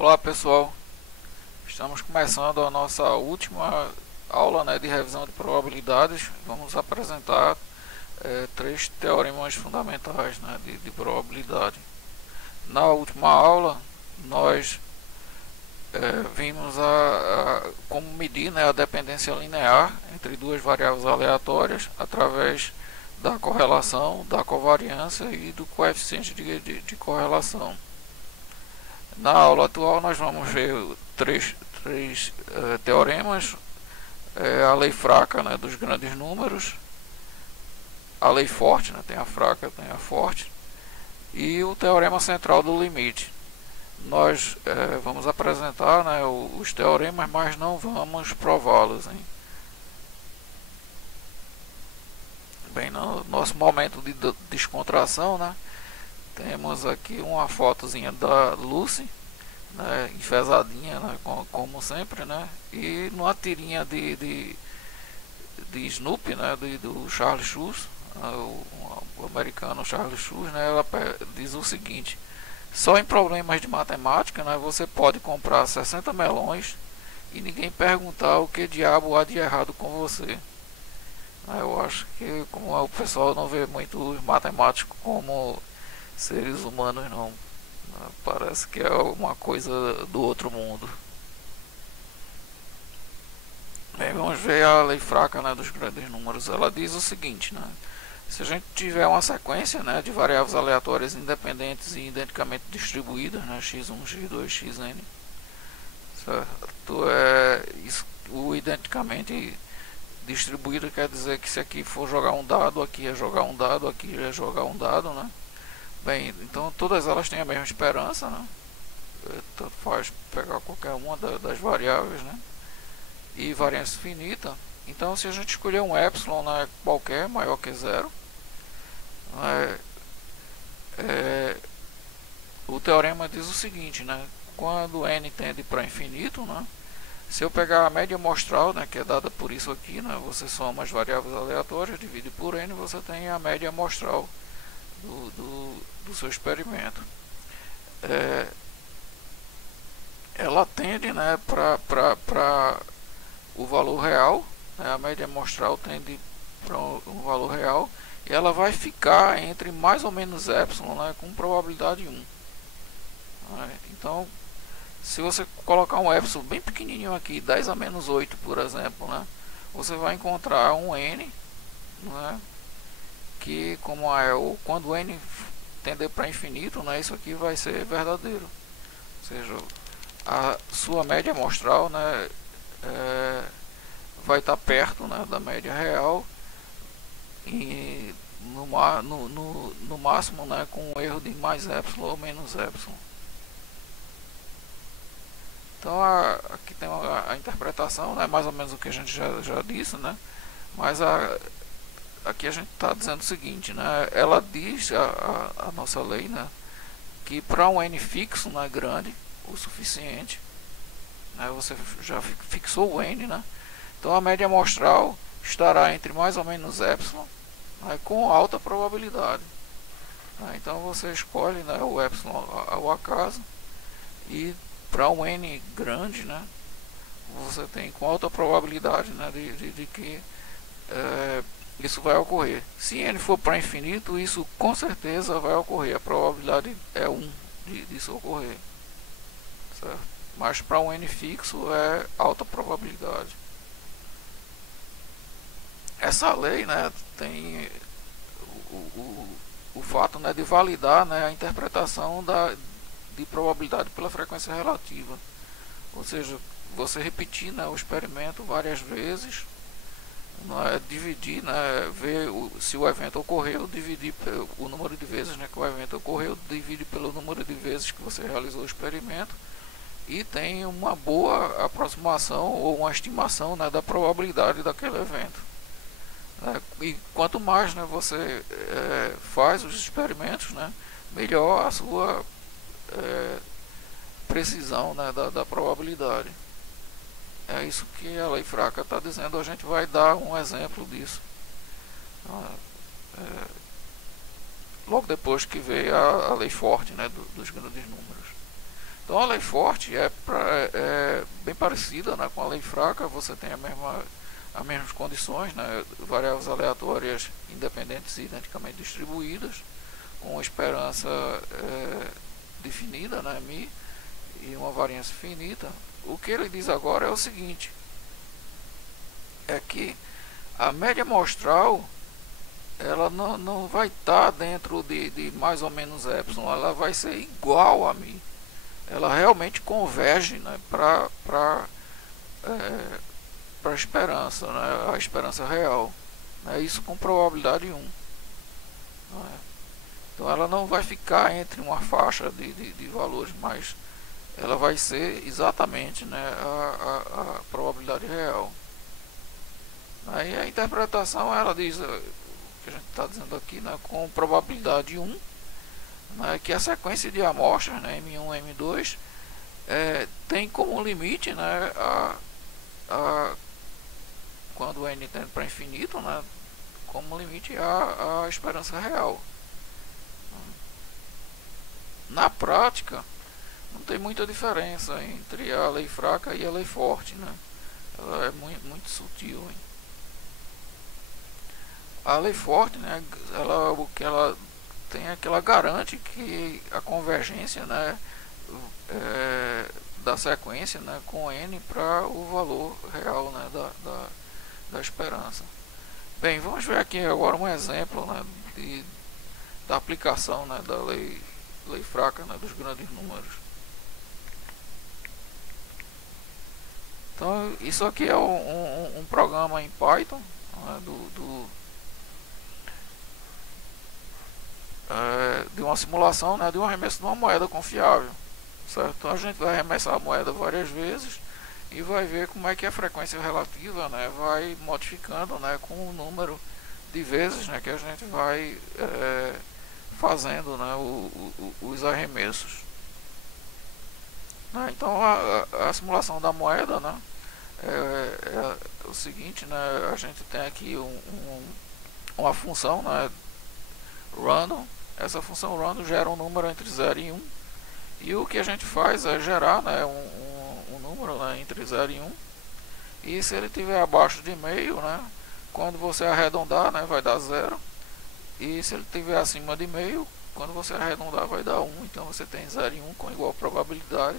Olá pessoal, estamos começando a nossa última aula, de revisão de probabilidades. Vamos apresentar três teoremas fundamentais, de probabilidade. Na última aula nós vimos como medir, a dependência linear entre duas variáveis aleatórias através da correlação, da covariância e do coeficiente de correlação. Na aula atual nós vamos ver três teoremas, a lei fraca, dos grandes números, a lei forte, tem a fraca, tem a forte, e o teorema central do limite. Nós vamos apresentar, os teoremas, mas não vamos prová-los. Bem, no nosso momento de descontração, temos aqui uma fotozinha da Lucy, enfesadinha, como sempre, e numa tirinha de Snoopy, do Charles Schulz, o americano Charles Schulz, ela diz o seguinte: só em problemas de matemática, você pode comprar 60 melões e ninguém perguntar o que diabo há de errado com você. Eu acho que como o pessoal não vê muito os matemáticos como seres humanos, não, parece que é uma coisa do outro mundo. Bem, vamos ver a lei fraca, dos grandes números. Ela diz o seguinte: se a gente tiver uma sequência, de variáveis aleatórias independentes e identicamente distribuídas, x1, x2, xn, certo? O identicamente distribuído quer dizer que se aqui for jogar um dado, aqui é jogar um dado, aqui é jogar um dado, Bem, então todas elas têm a mesma esperança, tanto faz pegar qualquer uma das variáveis, e variância finita. Então, se a gente escolher um epsilon, qualquer, maior que zero, o teorema diz o seguinte, quando n tende para infinito, se eu pegar a média amostral, que é dada por isso aqui, você soma as variáveis aleatórias, divide por n, você tem a média amostral do seu experimento. Ela tende, para o valor real, a média amostral tende para um valor real, e ela vai ficar entre mais ou menos epsilon, com probabilidade 1. Então, se você colocar um epsilon bem pequenininho aqui, 10 a menos 8, por exemplo, você vai encontrar um n, que quando n tender para infinito, isso aqui vai ser verdadeiro. Ou seja, a sua média amostral, vai estar perto, da média real, e no máximo, com um erro de mais epsilon ou menos epsilon. Então aqui tem a interpretação, mais ou menos o que a gente já disse, mas aqui a gente está dizendo o seguinte, ela diz, a nossa lei, que para um n fixo, grande o suficiente, você já fixou o n, então a média amostral estará entre mais ou menos epsilon, com alta probabilidade. Então você escolhe, o epsilon ao acaso, e para um n grande, você tem com alta probabilidade, de que isso vai ocorrer. Se n for para infinito, isso com certeza vai ocorrer. A probabilidade é 1 disso ocorrer, certo? Mas para um n fixo é alta probabilidade. Essa lei, tem o fato, de validar, a interpretação de probabilidade pela frequência relativa. Ou seja, você repetir, o experimento várias vezes, dividir, ver se o evento ocorreu, dividir o número de vezes, que o evento ocorreu, divide pelo número de vezes que você realizou o experimento, e tem uma boa aproximação ou uma estimação, da probabilidade daquele evento. E quanto mais, você faz os experimentos, melhor a sua precisão, da probabilidade. É isso que a lei fraca está dizendo. A gente vai dar um exemplo disso logo depois que veio a lei forte, dos grandes números. Então a lei forte é bem parecida, né, com a lei fraca. Você tem as mesmas condições, né, variáveis aleatórias independentes e identicamente distribuídas, com esperança definida, né, μ, e uma variância finita. O que ele diz agora é o seguinte, é que a média amostral ela não vai estar dentro de mais ou menos epsilon, ela vai ser igual a μ. Ela realmente converge, né, para a esperança, né, a esperança real. Né, isso com probabilidade 1. Né. Então ela não vai ficar entre uma faixa de valores, mas ela vai ser exatamente, né, a probabilidade real. Aí a interpretação, ela diz, o que a gente está dizendo aqui, né, com probabilidade 1, né, que a sequência de amostras, né, M1 e M2, tem como limite, né, quando o N tende para infinito, né, como limite a esperança real. Na prática, não tem muita diferença entre a lei fraca e a lei forte, né? Ela é muito sutil. Hein? A lei forte, né, o que ela tem é que ela garante que a convergência, né, da sequência, né, com N para o valor real, né, da esperança. Bem, vamos ver aqui agora um exemplo, né, da aplicação, né, da lei fraca, né, dos grandes números. Então, isso aqui é um programa em Python, né, de uma simulação, né, de um arremesso de uma moeda confiável. Certo? Então a gente vai arremessar a moeda várias vezes e vai ver como é que a frequência relativa, né, vai modificando, né, com o número de vezes, né, que a gente vai fazendo, né, os arremessos. Né, então a simulação da moeda, né, é o seguinte, né, a gente tem aqui uma função, né, random. Essa função random gera um número entre 0 e 1. E o que a gente faz é gerar, né, um número, né, entre 0 e 1. E se ele estiver abaixo de meio, né, quando você arredondar, né, vai dar 0. E se ele estiver acima de meio, quando você arredondar vai dar 1. Então você tem 0 e 1 com igual probabilidade.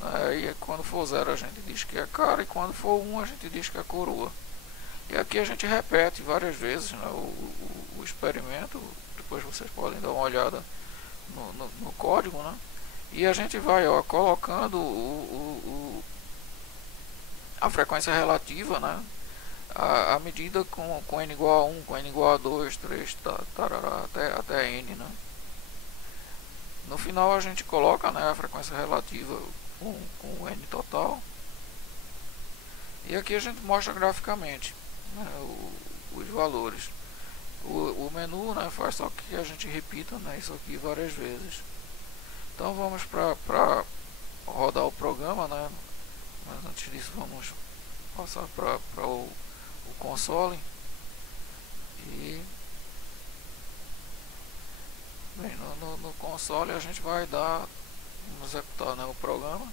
Né, e quando for 0 a gente diz que é cara, e quando for 1 a gente diz que é coroa. E aqui a gente repete várias vezes, né, o experimento. Depois vocês podem dar uma olhada no código, né? E a gente vai, ó, colocando a frequência relativa, né, à medida com n igual a 1, com n igual a 2, 3, tarará, até n. Né. No final a gente coloca, né, a frequência relativa com o n total. E aqui a gente mostra graficamente, né, os valores. O menu, né, faz só que a gente repita, né, isso aqui várias vezes. Então vamos para rodar o programa, né? Mas antes disso vamos passar para o console. E bem, no console a gente vai vamos executar, né, o programa.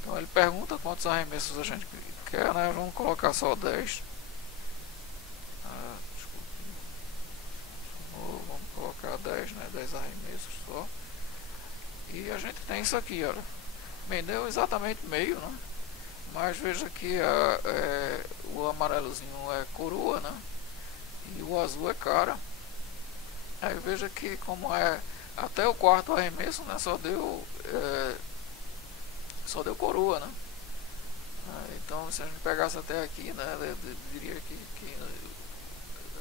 Então ele pergunta quantos arremessos a gente quer, né? Vamos colocar só 10. Vamos colocar 10, né? 10 arremessos só. E a gente tem isso aqui, olha. Bem, deu exatamente meio, né? Mas veja que o amarelozinho é coroa, né? E o azul é cara. Aí veja que como até o quarto arremesso, né? Só deu coroa, né? Então se a gente pegasse até aqui, né? Eu diria que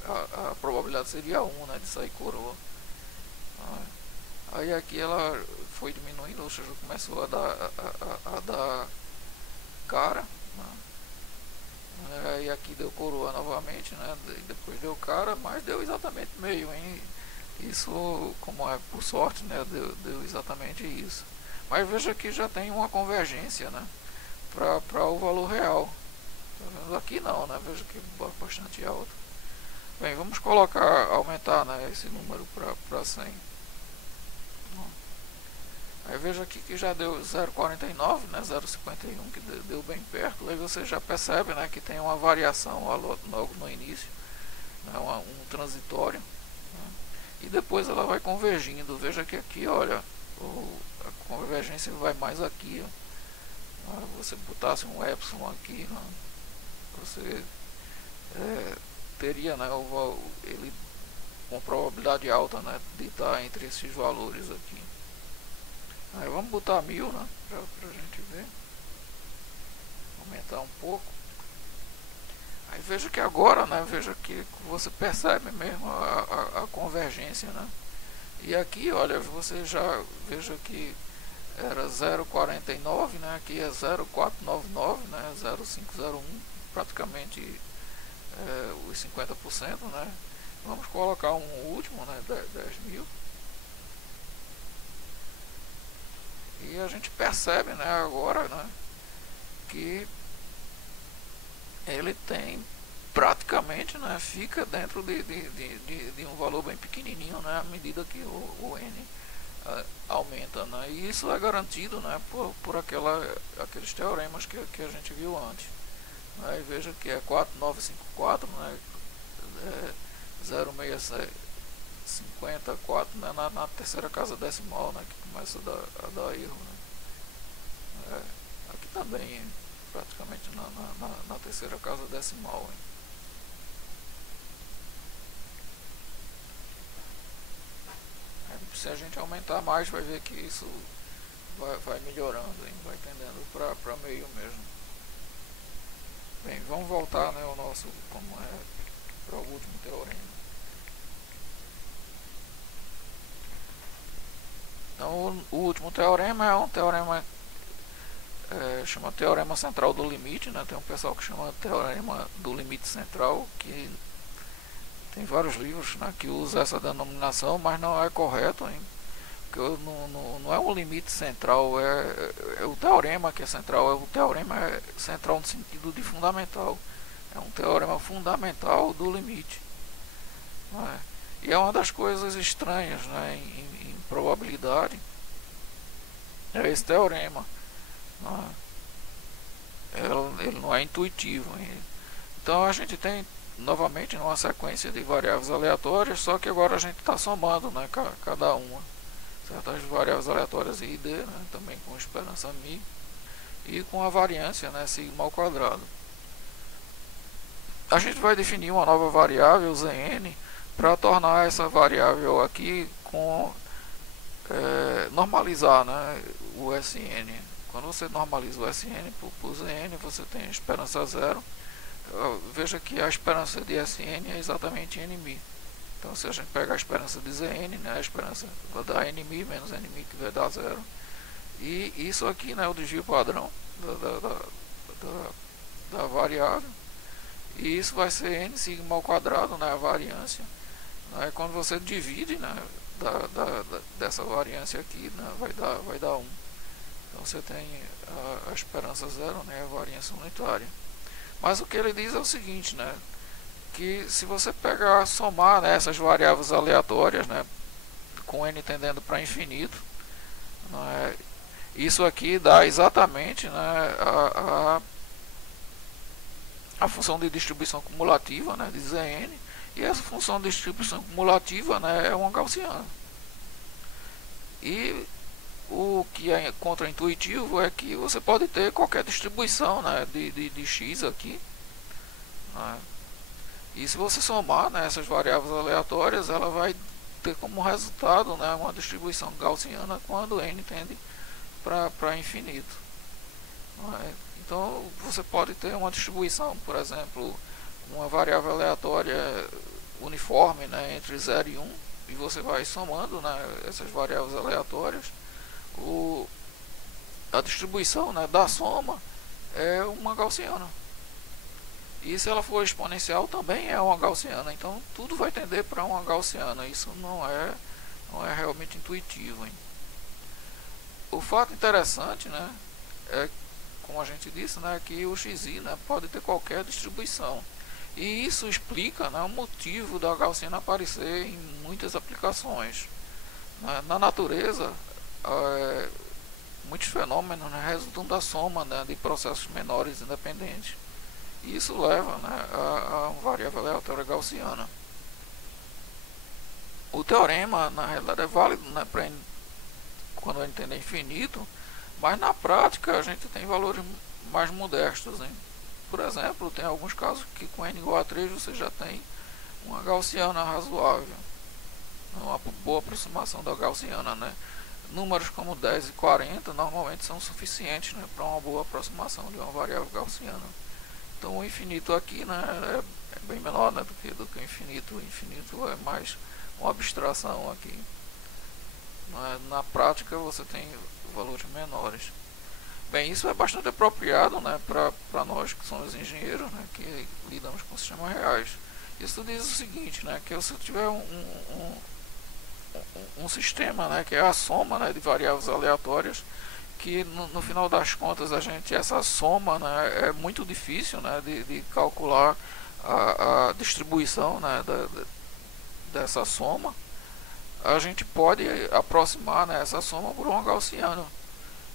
a probabilidade seria 1, né? De sair coroa. Aí aqui ela foi diminuindo, ou seja, começou a dar cara, né? E aqui deu coroa novamente, né? Depois deu cara, mas deu exatamente meio, hein? Isso, como é por sorte, né? Deu exatamente isso. Mas veja que já tem uma convergência, né, para o valor real. Tá vendo? Aqui não, né? Veja que é bastante alto. Bem, vamos aumentar, né, esse número para 100. Aí veja aqui que já deu 0,49, né, 0,51, que deu bem perto. Aí você já percebe, né, que tem uma variação logo no início, né, um transitório, né, e depois ela vai convergindo. Veja que aqui, olha, a convergência vai mais aqui, ó. Você botasse um epsilon aqui, né, você teria, né, ele com probabilidade alta, né, de estar entre esses valores aqui. Aí vamos botar 1000, né, pra gente ver, aumentar um pouco. Aí veja que agora, né, veja que você percebe mesmo a convergência, né. E aqui, olha, você já veja que era 0,49, né, aqui é 0,499, né, 0,501, praticamente os 50%, né. Vamos colocar um último, né, 10.000. E a gente percebe, né, agora, né, que ele tem praticamente, né, fica dentro de um valor bem pequenininho, né, à medida que o N aumenta, né, e isso é garantido, né, por aqueles teoremas que a gente viu antes. Aí veja que é 4954, né, 0,654, né, na terceira casa decimal, né, que começa a dar erro, né. Aqui também praticamente na terceira casa decimal, hein. Se a gente aumentar mais, vai ver que isso vai melhorando, hein, vai tendendo para meio mesmo. Bem, vamos voltar, né, ao nosso, como é, para o último teorema. Então, o último teorema é um teorema chama teorema central do limite, né? Tem um pessoal que chama teorema do limite central, que tem vários livros, né, que usa essa denominação, mas não é correto, hein? Porque não é um limite central, é o teorema que é central, o teorema é central no sentido de fundamental, é um teorema fundamental do limite, né? E é uma das coisas estranhas, né, em probabilidade, é esse teorema, né? Ele não é intuitivo, hein? Então a gente tem novamente uma sequência de variáveis aleatórias, só que agora a gente está somando, né, cada uma, certas variáveis aleatórias I e D, né, também com esperança μ, e com a variância, né, sigma ao quadrado. A gente vai definir uma nova variável, Zn, para tornar essa variável aqui com normalizar, né, o Sn. Quando você normaliza o Sn por Zn, você tem esperança zero. Veja que a esperança de Sn é exatamente Nμ. Então, se a gente pegar a esperança de Zn, né, a esperança vai dar Nμ menos Nμ, que vai dar zero. E isso aqui, né, é o desvio padrão da variável. E isso vai ser N sigma ao quadrado, né, a variância. Né, quando você divide, né, dessa variância aqui, né, vai dar 1. Então, você tem a esperança zero, né, a variância unitária. Mas o que ele diz é o seguinte, né, que se você pegar, somar, né, essas variáveis aleatórias, né, com n tendendo para infinito, né, isso aqui dá exatamente, né, a função de distribuição cumulativa, né, de Zn, e essa função de distribuição cumulativa, né, é uma gaussiana. E o que é contraintuitivo é que você pode ter qualquer distribuição, né, de x aqui, né, e se você somar, né, essas variáveis aleatórias, ela vai ter como resultado, né, uma distribuição gaussiana quando n tende para infinito, né. Então você pode ter uma distribuição, por exemplo, uma variável aleatória uniforme, né, entre 0 e 1, e você vai somando, né, essas variáveis aleatórias. A distribuição, né, da soma é uma gaussiana. E se ela for exponencial, também é uma gaussiana. Então tudo vai tender para uma gaussiana. Isso não é realmente intuitivo, hein? O fato interessante, né, é, como a gente disse, né, que o xi, né, pode ter qualquer distribuição. E isso explica, né, o motivo da gaussiana aparecer em muitas aplicações. Na natureza, muitos fenômenos, né, resultam da soma, né, de processos menores independentes. E isso leva, né, a uma variável aleatória gaussiana. O teorema, na realidade, é válido, né, quando a gente tem infinito, mas na prática a gente tem valores mais modestos, hein? Por exemplo, tem alguns casos que com n igual a 3 você já tem uma gaussiana razoável, uma boa aproximação da gaussiana, né? Números como 10 e 40 normalmente são suficientes, né, para uma boa aproximação de uma variável gaussiana. Então o infinito aqui, né, é bem menor, né, do que o infinito. O infinito é mais uma abstração aqui. Na prática você tem valores menores. Bem, isso é bastante apropriado, né, para nós que somos engenheiros, né, que lidamos com sistemas reais. Isso diz o seguinte, né, que se eu tiver um sistema, né, que é a soma, né, de variáveis aleatórias, que no final das contas essa soma, né, é muito difícil, né, de calcular a distribuição, né, dessa soma. A gente pode aproximar, né, essa soma por uma gaussiana.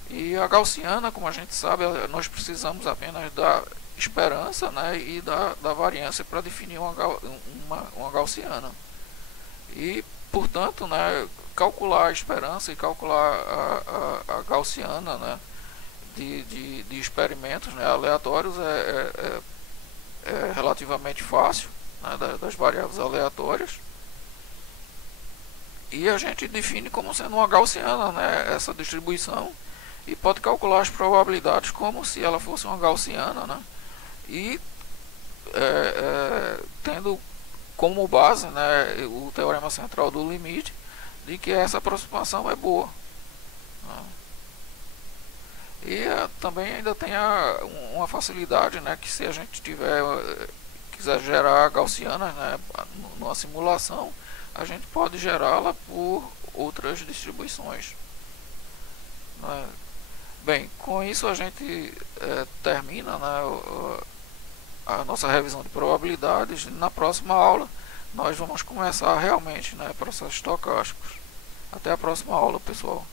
E a gaussiana, como a gente sabe, nós precisamos apenas da esperança, né, e da variância para definir uma gaussiana. E, portanto, né, calcular a esperança e calcular a gaussiana, né, de experimentos, né, aleatórios é relativamente fácil, né, das variáveis aleatórias. E a gente define como sendo uma gaussiana, né, essa distribuição, e pode calcular as probabilidades como se ela fosse uma gaussiana, né, e tendo como base, né, o teorema central do limite, de que essa aproximação é boa, né. E também ainda tem uma facilidade, né, que se a gente quiser gerar gaussianas, né, numa simulação, a gente pode gerá-la por outras distribuições, né. Bem, com isso a gente termina, né, a nossa revisão de probabilidades. Na próxima aula nós vamos começar realmente, né, processos estocásticos. Até a próxima aula, pessoal.